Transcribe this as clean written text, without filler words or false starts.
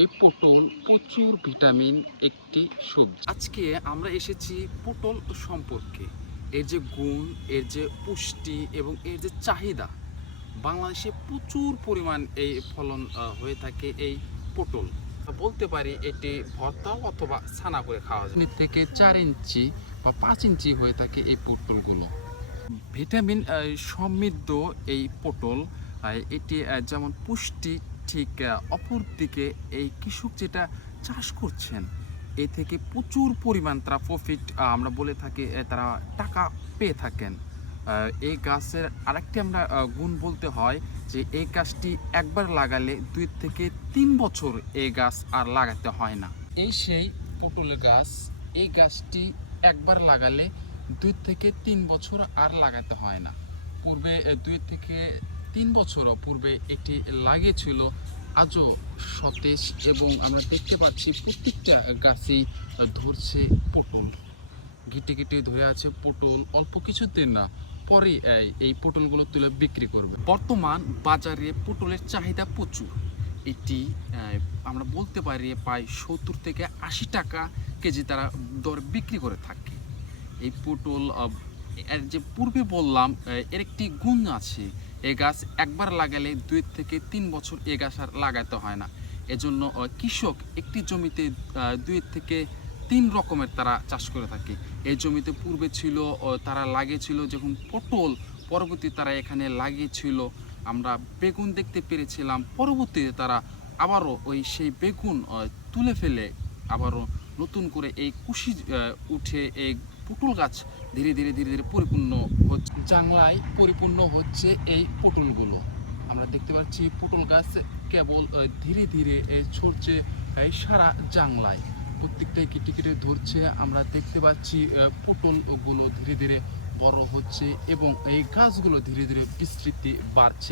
এই পটল প্রচুর ভিটামিন একটি সবজি। আজকে আমরা এসেছি পটল সম্পর্কে, এর যে গুণ, এর যে পুষ্টি এবং এর যে চাহিদা। বাংলাদেশে প্রচুর পরিমাণ এই ফলন হয়ে থাকে এই পটল। বলতে পারি এটি ভর্তা অথবা ছানা করে খাওয়া যায়। 3 থেকে 4 ইঞ্চি বা 5 ইঞ্চি হয়ে থাকে এই পটলগুলো। ভিটামিন সমৃদ্ধ এই পটল, এটি যেমন পুষ্টি, ঠিক অপর দিকে এই কৃষক যেটা চাষ করছেন এ থেকে প্রচুর পরিমাণ তারা প্রফিট, আমরা বলে থাকি তারা টাকা পেয়ে থাকেন। এই গাছের আরেকটি আমরা গুণ বলতে হয় যে এই গাছটি একবার লাগালে 2 থেকে 3 বছর এই গাছ আর লাগাতে হয় না। এই সেই পটলের গাছ। এই গাছটি একবার লাগালে 2 থেকে 3 বছর আর লাগাতে হয় না। পূর্বে 2 থেকে 3 বছর পূর্বে এটি লাগিয়েছিল, আজও সতেজ এবং আমরা দেখতে পাচ্ছি প্রত্যেকটা গাছেই ধরছে পটল। গিটে গিটে ধরে আছে পটল, অল্প কিছুদিন না পরেই এই পটলগুলো তুলে বিক্রি করবে। বর্তমান বাজারে পটলের চাহিদা প্রচুর। এটি আমরা বলতে পারি প্রায় 70 থেকে 80 টাকা কেজি তারা দর বিক্রি করে থাকে। এই পটল এর যে পূর্বে বললাম, এর একটি গুণ আছে। এ গাছ একবার লাগালে 2 থেকে 3 বছর এ গাছ আর লাগাতে হয় না। এজন্য কৃষক একটি জমিতে 2 থেকে 3 রকমের তারা চাষ করে থাকে। এই জমিতে পূর্বে ছিল, তারা লাগিয়েছিল যখন পটল, পরবর্তী তারা এখানে লাগিয়েছিল আমরা বেগুন দেখতে পেরেছিলাম। পরবর্তীতে তারা আবারও ওই সেই বেগুন তুলে ফেলে আবারও নতুন করে এই কুশি উঠে এই পটল গাছ ধীরে ধীরে ধীরে ধীরে পরিপূর্ণ হচ্ছে, জাংলায় পরিপূর্ণ হচ্ছে এই পটলগুলো। আমরা দেখতে পাচ্ছি পটল গাছ কেবল ধীরে ধীরে ছড়ছে এই সারা জাংলায়, প্রত্যেকটাই কেটে কেটে ধরছে। আমরা দেখতে পাচ্ছি পটলগুলো ধীরে ধীরে বড় হচ্ছে এবং এই গাছগুলো ধীরে ধীরে বিস্তৃতি বাড়ছে।